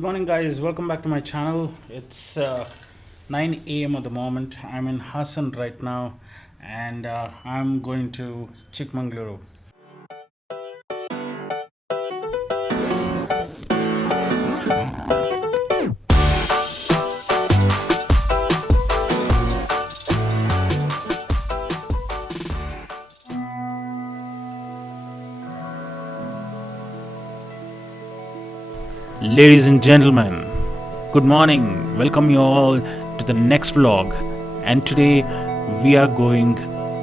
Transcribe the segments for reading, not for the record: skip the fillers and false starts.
Good morning, guys. Welcome back to my channel. It's 9 a.m. at the moment. I'm in Hassan right now, and I'm going to Chikmagaluru. Ladies and gentlemen, good morning. Welcome you all to the next vlog. And today we are going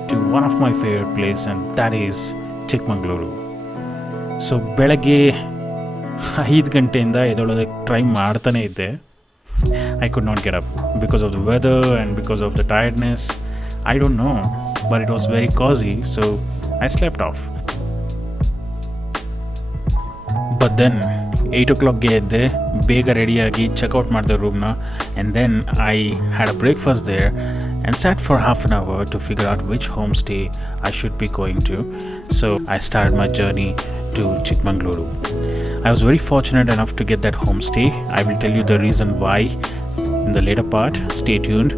to one of my favorite places, and that is Chikmagaluru. So ಬೆಳಗ್ಗೆ 5 ಗಂಟೆಯಿಂದ ಎದ್ದೇಳೋದಕ್ಕೆ try ಮಾಡ್ತಾನೆ ಇದ್ದೆ. I could not get up because of the weather and because of the tiredness. I don't know, but it was very cozy, so I slept off. But then 8 o'clockಗೆ ಎದ್ದೆ, ಬೇಗ ರೆಡಿಯಾಗಿ checkout ಮಾಡಿದೆ ರೂಮ್ನ, and then I had a breakfast there and sat for half an hour to figure out which homestay I should be going to. So I started my journey to Chikmagaluru. I was very fortunate enough to get that homestay. I will tell you the reason why in the later part. Stay tuned.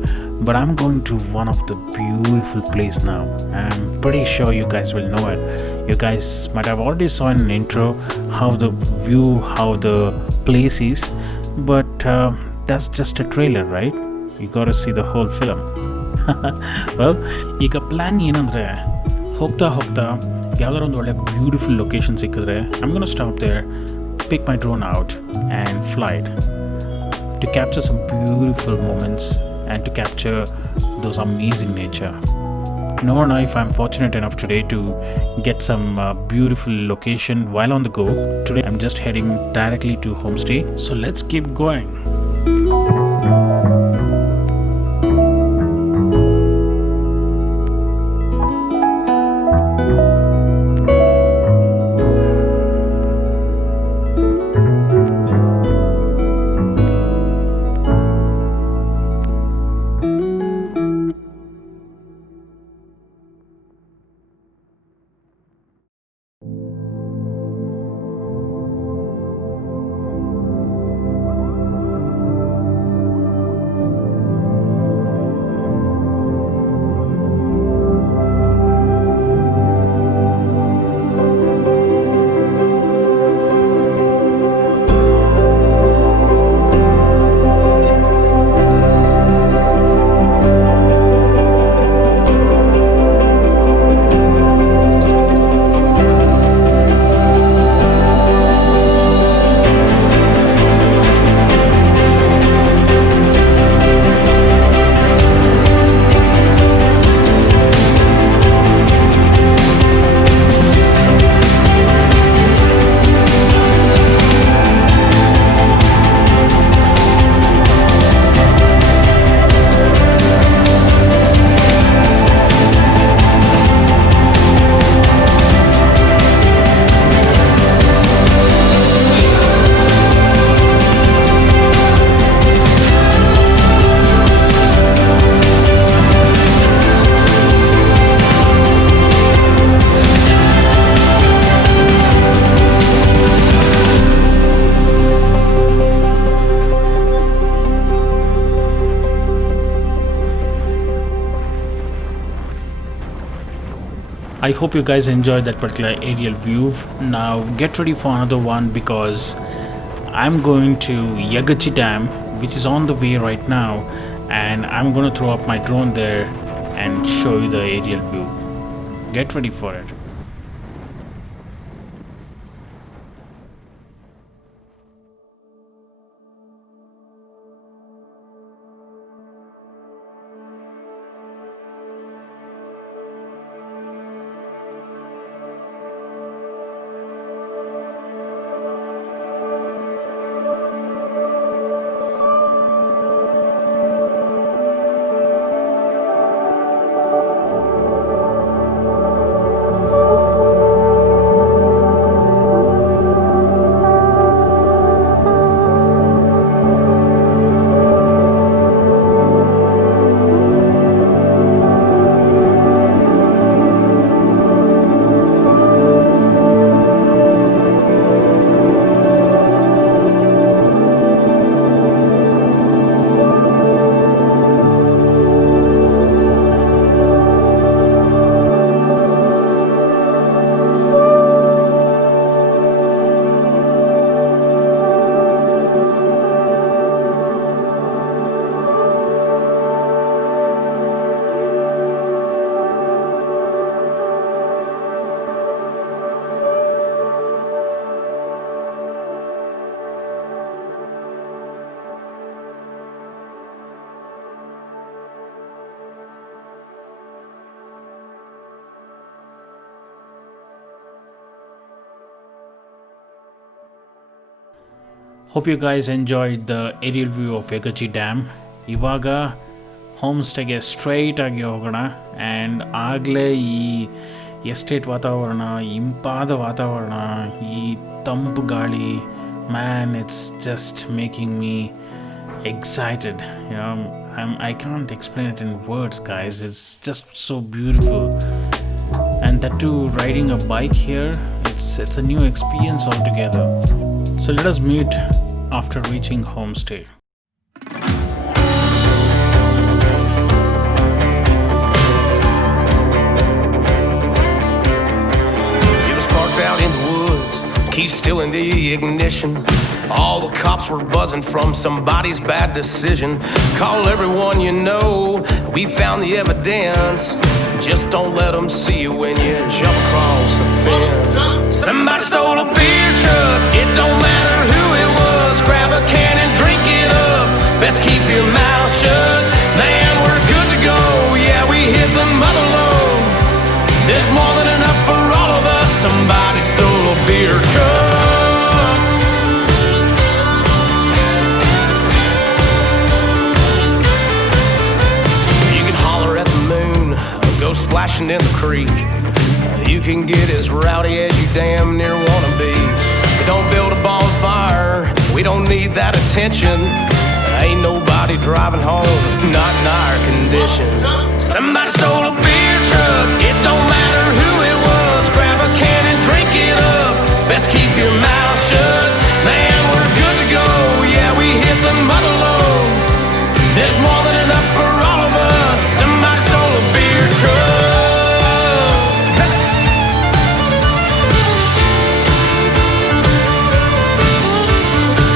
But I'm going to one of the beautiful place now. I'm pretty sure you guys will know it. You guys might have already saw in an intro how the view, how the place is, but that's just a trailer, right? You gotta see the whole film. Well, ಈಗ plan ಏನಂದರೆ, ಹೋಗ್ತಾ ಹೋಗ್ತಾ ಯಾವ್ದಾರು ಒಂದು ಒಳ್ಳೆ beautiful location ಸಿಕ್ಕಿದ್ರೆ I'm gonna stop there, pick my drone out and fly it to capture some beautiful moments and to capture those amazing nature. Never know if I'm fortunate enough today to get some beautiful location while on the go. Today I'm just heading directly to homestay, so let's keep going. I hope you guys enjoyed that particular aerial view. Now get ready for another one because I'm going to Yagachi Dam, which is on the way right now, and I'm going to throw up my drone there and show you the aerial view. Get ready for it. Hope you guys enjoyed the aerial view of Yagachi Dam. ಇವಾಗ home ಸ್ಟೇಗೆ straight ಆಗಿ ಹೋಗೋಣ. And ಆಗಲೇ ಈ estate ವಾತಾವರಣ, ಇಂಪಾದ ವಾತಾವರಣ, ಈ ತಂಪು ಗಾಳಿ, man, it's just making me excited. I can't explain it in words, guys. It's just so beautiful. And that too, riding a bike here, it's a new experience altogether. So let us meet after reaching homestay. It was parked out in the woods, keys still in the ignition. All the cops were buzzing from somebody's bad decision. Call everyone you know, we found the evidence. Just don't let them see you when you jump across the fence. Somebody stole a beer truck, it don't matter who it was. Grab a can and drink it up, best keep your mouth shut. Man, we're good to go, yeah, we hit the mother load. There's more than enough for all of us. Somebody stole a beer truck. Go splashing in the creek. You can get as rowdy as you damn near wanna be. But don't build a bonfire, we don't need that attention. Ain't nobody driving home, not in our condition. Somebody stole a beer truck, it don't matter who it was. Grab a can and drink it up, best keep your mouth shut. Man, we're good to go, yeah, we hit the mother load. There's more than enough for all of us. Somebody stole a beer truck.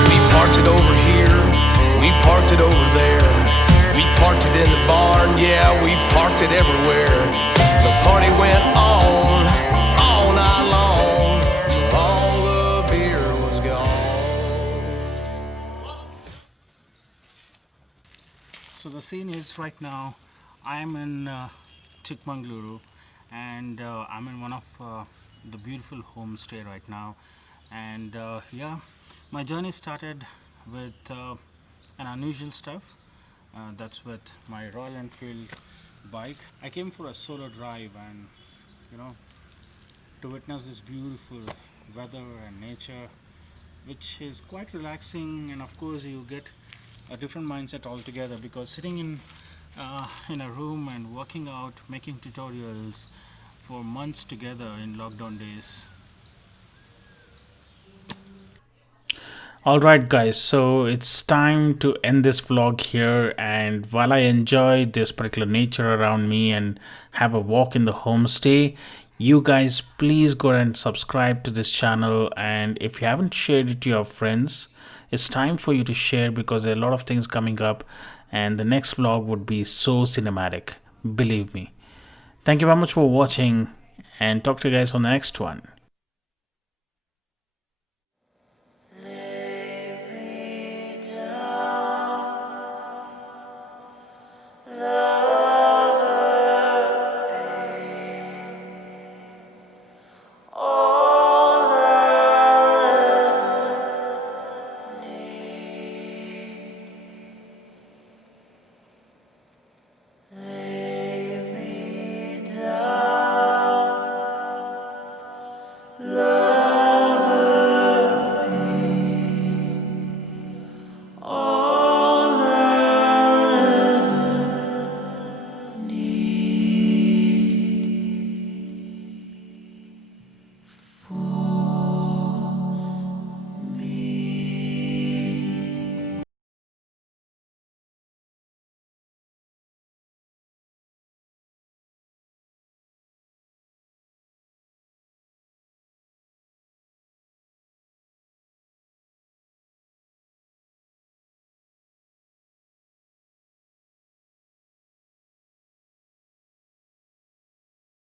We parked it over here, we parked it over there. We parked it in the barn, yeah, we parked it everywhere. The party went on all night long till all the beer was gone. So the scene is right now, I'm in Chikmagaluru, and I'm in one of the beautiful homestay right now. And yeah, my journey started with an unusual stuff. That's with my Royal Enfield bike. I came for a solo drive, and to witness this beautiful weather and nature, which is quite relaxing. And of course you get a different mindset altogether, because sitting in a room and working out, making tutorials for months together in lockdown days. Alright guys, so it's time to end this vlog here. And while I enjoy this particular nature around me and have a walk in the homestay, you guys please go and subscribe to this channel. And if you haven't shared it to your friends, it's time for you to share, because there are a lot of things coming up, and the next vlog would be so cinematic, believe me. Thank you very much for watching, and talk to you guys on the next one.